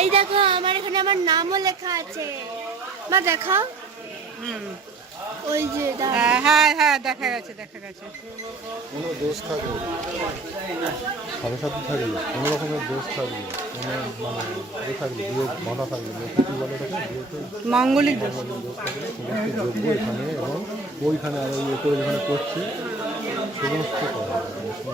এই দেখো আমার এখানে আমার নামও লেখা আছে। মা দেখাও। ওই যে হ্যাঁ হ্যাঁ দেখা গেছে কোনো দোষ থাকবে সাথে সাথে থাকবে কোনো রকমের দোষ থাকবে কোনো মানে এ থাকবে বিয়োগ বাধা থাকবে কি বলে মাঙ্গলিক দোষ দোষ থাকলে সমস্ত যোগ্য এখানে এবং ওইখানে আর ওই করে যেখানে করছে সমস্ত করা সমস্ত